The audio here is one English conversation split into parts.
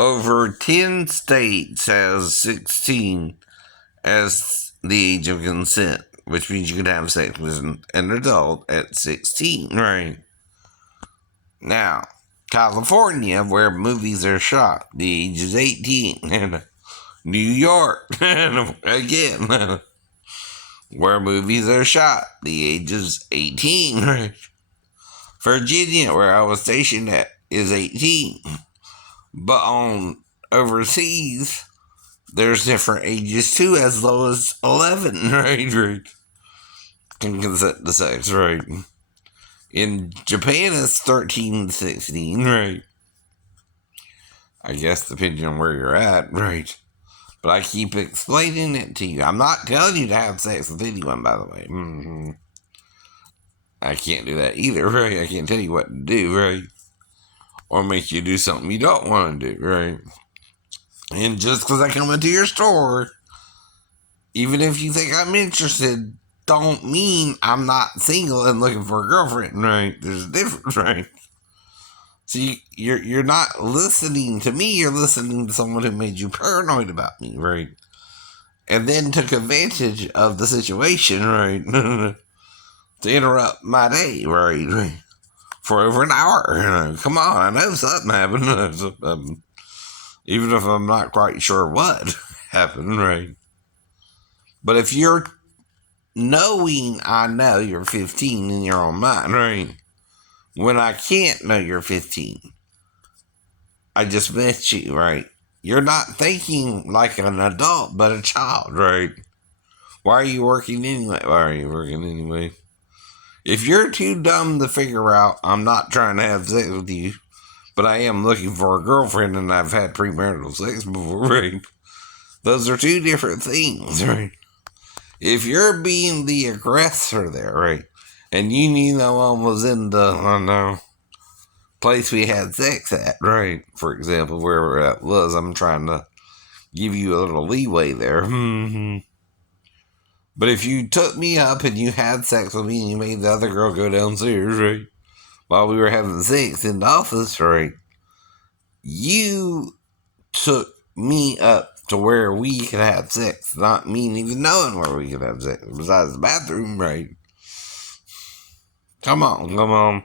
over 10 states has 16 as the age of consent, which means you can have sex with an adult at 16, right? Now, California, where movies are shot, the age is 18. And New York, again, where movies are shot, the age is 18, right? Virginia, where I was stationed at, is 18. But on overseas, there's different ages too, as low as 11, right? Can consent to sex, right? In Japan, it's 13 to 16, right? I guess depending on where you're at, right? But I keep explaining it to you. I'm not telling you to have sex with anyone, by the way. I can't do that either, right? I can't tell you what to do, right? Or make you do something you don't want to do, right? And just because I come into your store, even if you think I'm interested, don't mean I'm not single and looking for a girlfriend, right? There's a difference, right? So you're not listening to me, you're listening to someone who made you paranoid about me, right? And then took advantage of the situation, right? To interrupt my day, right? For over an hour. Come on, I know something happened. Even if I'm not quite sure what happened, right? But if you're knowing I know you're 15 in your own mind, right? When I can't know you're 15, I just met you, right? You're not thinking like an adult, but a child, right? Why are you working anyway? If you're too dumb to figure out I'm not trying to have sex with you, but I am looking for a girlfriend and I've had premarital sex before, right? Those are two different things, right? If you're being the aggressor there, right? And you knew no one was in the, place we had sex at, right? For example, wherever that was, I'm trying to give you a little leeway there. But if you took me up and you had sex with me and you made the other girl go downstairs, right? While we were having sex in the office, right? You took me up to where we could have sex, not me even knowing where we could have sex, besides the bathroom, right? Come on.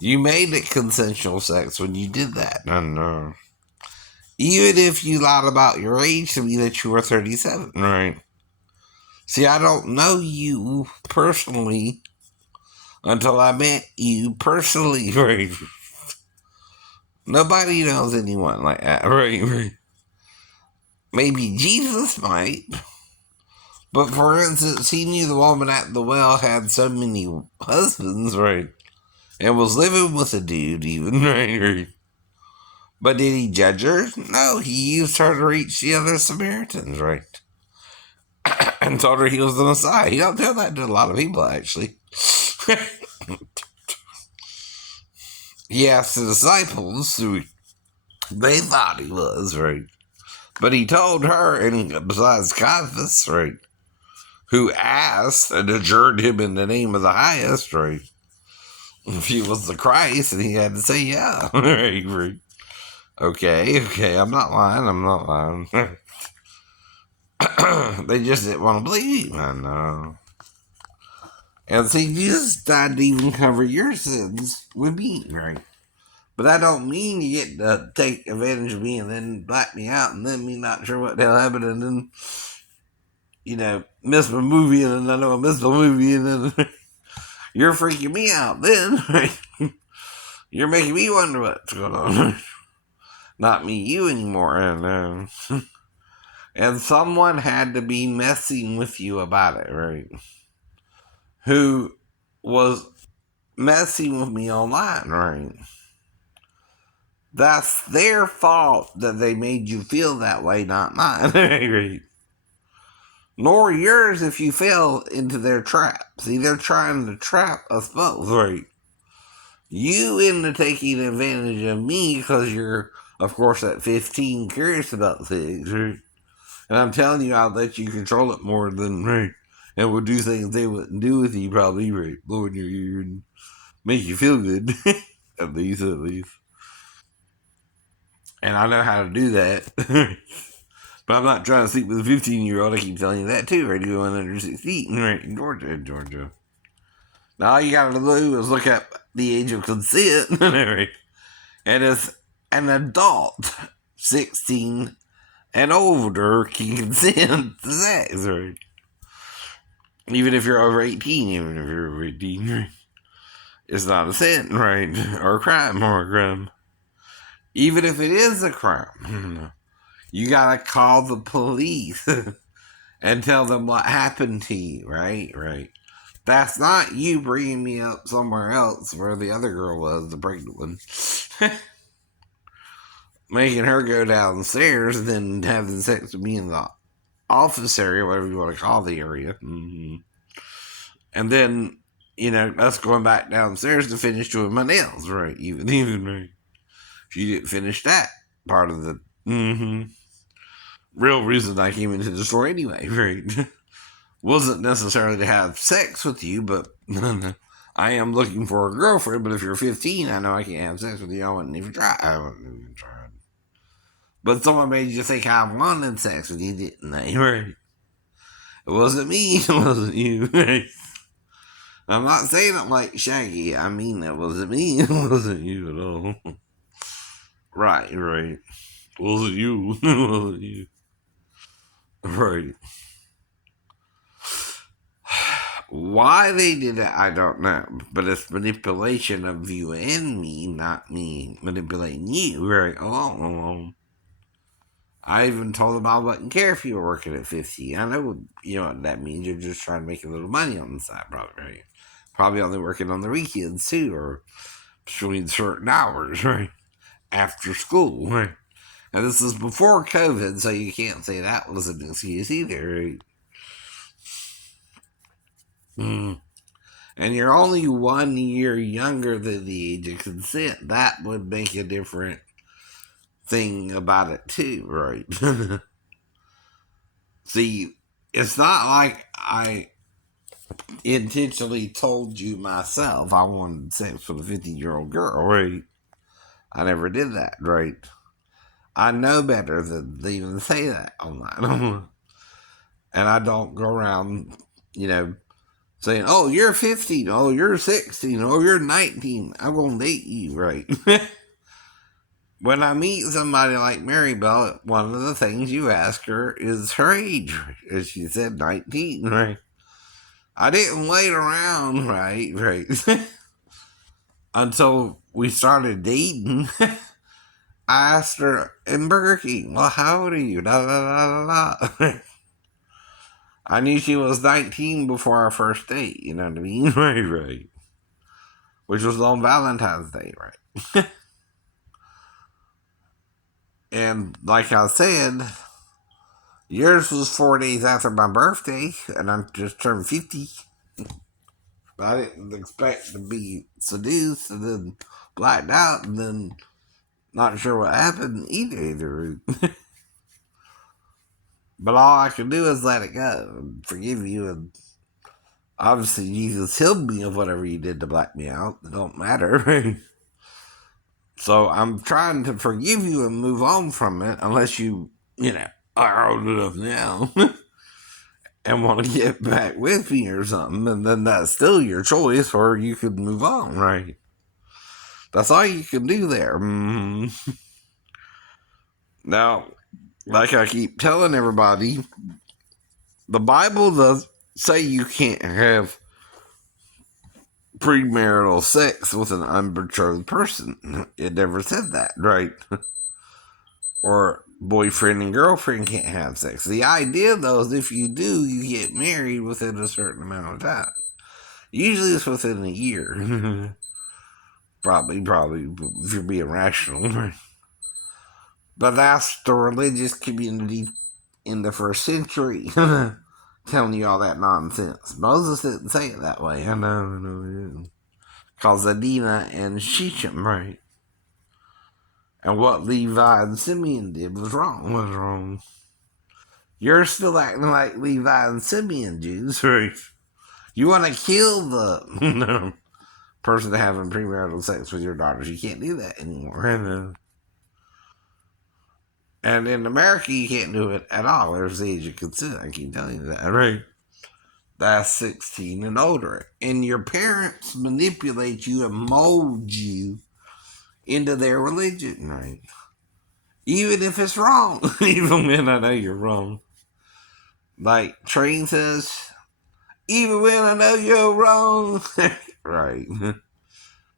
You made it consensual sex when you did that. And even if you lied about your age to me that you were 37, right? See, I don't know you personally until I met you personally, right? Nobody knows anyone like that, right? Maybe Jesus might. But for instance, he knew the woman at the well had so many husbands, right? And was living with a dude even, right? But did he judge her? No, he used her to reach the other Samaritans, right? And told her he was the Messiah. He don't tell that to a lot of people, actually. He asked the disciples who they thought he was, right? But he told her, and besides Caiaphas, right, who asked and adjured him in the name of the highest, right, if he was the Christ, and he had to say, yeah, right. Okay, I'm not lying. They just didn't want to believe him, I know. And see, Jesus died to even cover your sins with me, right? But that don't mean you get to take advantage of me and then black me out and then me not sure what the hell happened and then, miss my movie and then I know I missed my movie and then you're freaking me out then, right? You're making me wonder what's going on. Not me, you anymore. And someone had to be messing with you about it, right? Who was messing with me online, right? That's their fault that they made you feel that way, not mine. Right? Nor yours if you fell into their trap. See, they're trying to trap us both, right? You into taking advantage of me because you're, of course, at 15 curious about things, right? And I'm telling you, I'll let you control it more than, right? And will do things they wouldn't do with you, probably, right? Blow in your ear and make you feel good. at least. And I know how to do that. But I'm not trying to sleep with a 15-year-old. I keep telling you that too, right? Going under 16, right? In Georgia. Now all you gotta do is look up the age of consent, right? And it's an adult, 16 and older, can consent to sex, right? Even if you're over 18, even if you're over 18, right? It's not a sin, right? Or a crime. Even if it is a crime, you gotta call the police and tell them what happened to you, right? Right. That's not you bringing me up somewhere else where the other girl was, the pregnant one. Making her go downstairs and then having sex with me in the office area, whatever you want to call the area. Mm-hmm. And then, us going back downstairs to finish doing my nails, right? Even right. She didn't finish that part of the real reason I came into the store anyway, right? Wasn't necessarily to have sex with you, but I am looking for a girlfriend. But if you're 15, I know I can't have sex with you. I wouldn't even try. But someone made you think I wanted sex with you, didn't they? Right. It wasn't me. It wasn't you. Right. I'm not saying it like Shaggy. I mean, it wasn't me. It wasn't you at all. Right. It wasn't you. It wasn't you. Right. Why they did it, I don't know. But it's manipulation of you and me, not me manipulating you, right? Alone. I even told them I wouldn't care if you were working at 50. I know, what that means. You're just trying to make a little money on the side, probably, right? Probably only working on the weekends, too, or between certain hours, right? After school, right? And this is before COVID, so you can't say that was an excuse either, right? And you're only 1 year younger than the age of consent. That would make a different thing about it too, right? See, it's not like I intentionally told you myself I wanted sex with a 50-year-old girl, right? I never did that, right? I know better than to even say that online. And I don't go around, saying, oh, you're 15, oh, you're 16, oh, you're 19, I'm going to date you, right? When I meet somebody like Mary Bell, one of the things you ask her is her age. As she said, 19, right? I didn't wait around, right? Until we started dating. I asked her in Burger King, well, how old are you? I knew she was 19 before our first date, you know what I mean? Right. Which was on Valentine's Day, right? And like I said, yours was 4 days after my birthday, and I just turned 50. I didn't expect to be seduced and then blacked out and then not sure what happened either. But all I can do is let it go and forgive you. And obviously, Jesus healed me of whatever you did to black me out. It don't matter. So I'm trying to forgive you and move on from it, unless you, are old enough now and want to get back with me or something. And then that's still your choice, or you could move on, right? That's all you can do there. Now, like I keep telling everybody, the Bible does say you can't have premarital sex with an unbetrothed person. It never said that, right? Or boyfriend and girlfriend can't have sex. The idea, though, is if you do, you get married within a certain amount of time. Usually it's within a year. Probably, if you're being rational. But that's the religious community in the first century telling you all that nonsense. Moses didn't say it that way. I know. Because Adina and Shechem, right? And what Levi and Simeon did was wrong. You're still acting like Levi and Simeon Jews, right? You want to kill the person having premarital sex with your daughters. You can't do that anymore. And in America, you can't do it at all. There's the age of consent. I keep telling you that, right? That's 16 and older. And your parents manipulate you and mold you into their religion, right? Even if it's wrong. Even when I know you're wrong. Like Train says, even when I know you're wrong. Right.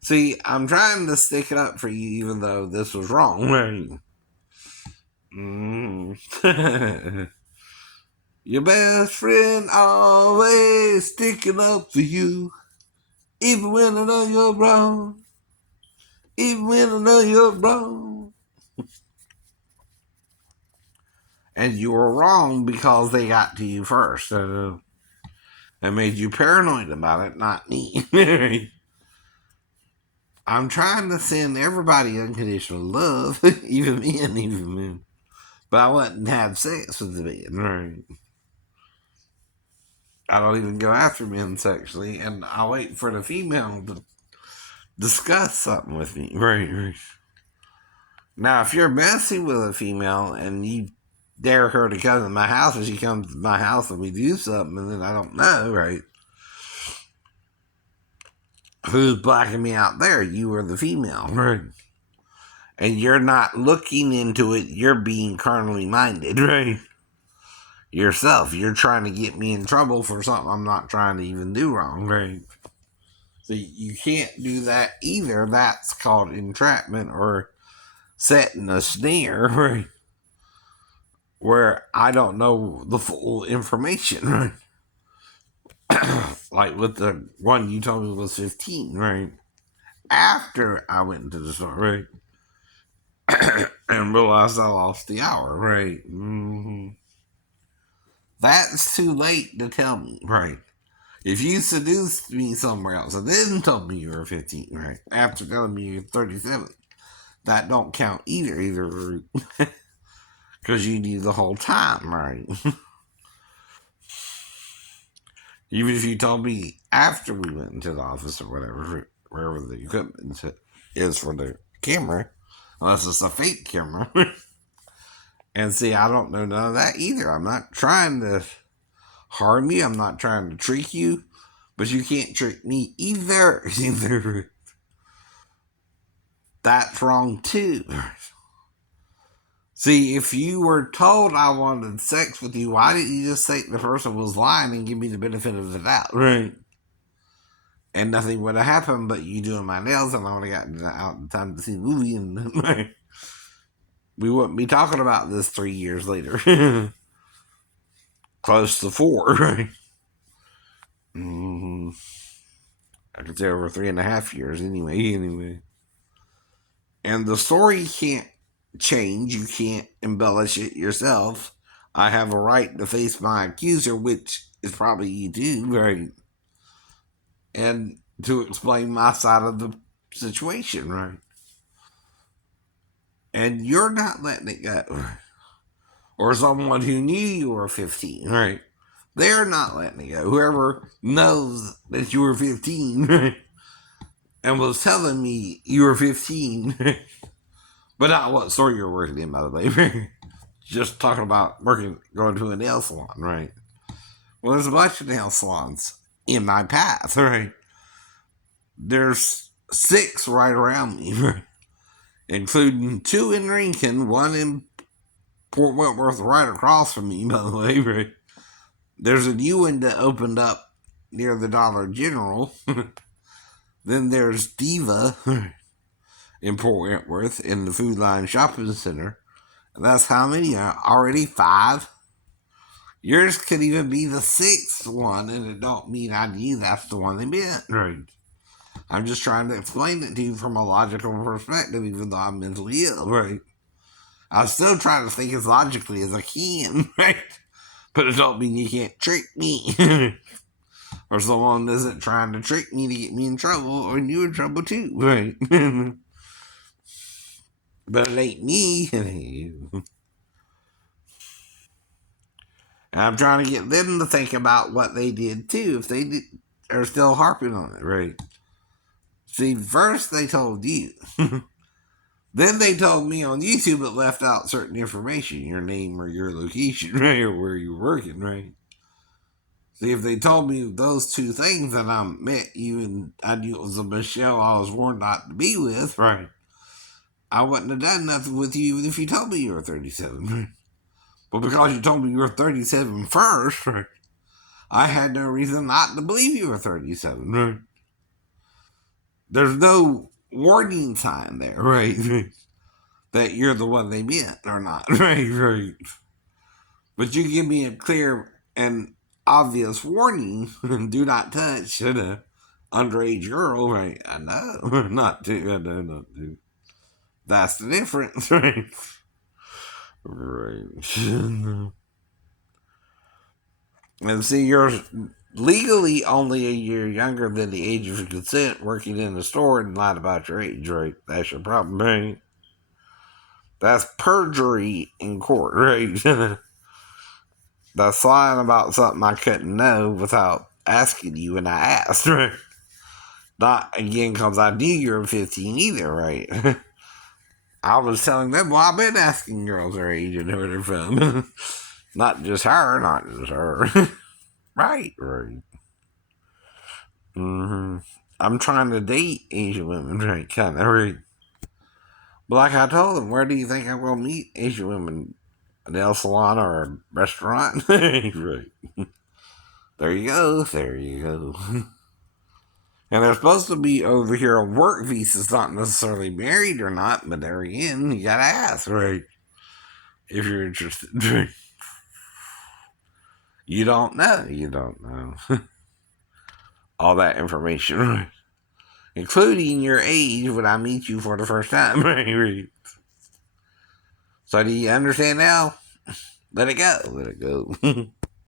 See, I'm trying to stick it up for you even though this was wrong, right? Your best friend always sticking up for you. Even when I know you're wrong. Even when I know you're wrong. And you were wrong because they got to you first. And made you paranoid about it, not me. I'm trying to send everybody unconditional love, even men. But I wouldn't have sex with the men, right? I don't even go after men sexually, and I wait for the female to discuss something with me, right? Now, if you're messing with a female and you dare her to come to my house, and she comes to my house and we do something, and then I don't know, right? Who's blacking me out there? You or the female, right? And you're not looking into it, you're being carnally minded, right? Yourself. You're trying to get me in trouble for something I'm not trying to even do wrong, right? So you can't do that either. That's called entrapment or setting a snare, right? Where I don't know the full information, right? Like with the one you told me was 15, right? After I went into the store, right? And realized I lost the hour, right? Mm-hmm. That's too late to tell me, right? If you seduced me somewhere else and then told me you were 15, right? After telling me you're 37, that don't count either because you knew the whole time, right? Even if you told me after we went into the office or whatever, wherever the equipment is for the camera, unless it's a fake camera. And see, I don't know none of that either. I'm not trying to harm you. I'm not trying to trick you. But you can't trick me either. That's wrong too. See, if you were told I wanted sex with you, why didn't you just say the person was lying and give me the benefit of the doubt? Right. And nothing would have happened but you doing my nails, and I would have gotten out in time to see the movie, and we wouldn't be talking about this 3 years later. Close to 4, right? Mm-hmm. I could say over 3.5 years anyway. And the story can't change. You can't embellish it yourself. I have a right to face my accuser, which is probably you do, right? And to explain my side of the situation, right? And you're not letting it go. Or someone who knew you were 15, right? They're not letting it go. Whoever knows that you were 15, right? And was telling me you were 15, but not what store you're working in, by the way. Just talking about going to a nail salon, right? Well, there's a bunch of nail salons in my path, right? There's 6 right around me, right? Including 2 in Lincoln, 1 in Port Wentworth, right across from me, by the way, right? There's a new one that opened up near the Dollar General. Then there's Diva in Port Wentworth in the Food Line Shopping Center. And that's how many? Already 5. Yours could even be the 6th one, and it don't mean I knew that's the one they meant. Right. I'm just trying to explain it to you from a logical perspective, even though I'm mentally ill, right? I'm still trying to think as logically as I can, right? But it don't mean you can't trick me. Or someone isn't trying to trick me to get me in trouble, or you in trouble too, right? But it ain't me, it ain't you. And I'm trying to get them to think about what they did too, if they are still harping on it, right? See, first they told you. Then they told me on YouTube it left out certain information, your name or your location, right, or where you're working, right? See, if they told me those two things and I met you and I knew it was a Michelle I was warned not to be with, right, I wouldn't have done nothing with you even if you told me you were 37, right? But because you told me you were 37 first, right, I had no reason not to believe you were 37, right? There's no warning sign there, right? That you're the one they meant or not, right? Right. But you give me a clear and obvious warning: do not touch an underage girl, right? I know, not to. I know not to. That's the difference, right? Right. And see, you're legally only a year younger than the age of consent working in the store and lied about your age, right? That's your problem, right? That's perjury in court, right? That's lying about something I couldn't know without asking you when I asked, right? Not again because I knew you were 15 either, right? I was telling them, well, I've been asking girls their age and who they're from. Not just her, not just her. Right, right. Mm-hmm. I'm trying to date Asian women, right? Kind of, right? But like I told them, where do you think I'm going to meet Asian women? A nail salon or a restaurant? Right. There you go. There you go. And they're supposed to be over here on work visas, not necessarily married or not, but there again, you gotta ask, right? If you're interested. You don't know. You don't know. All that information, right? Including your age when I meet you for the first time, right? So do you understand now? Let it go. Let it go.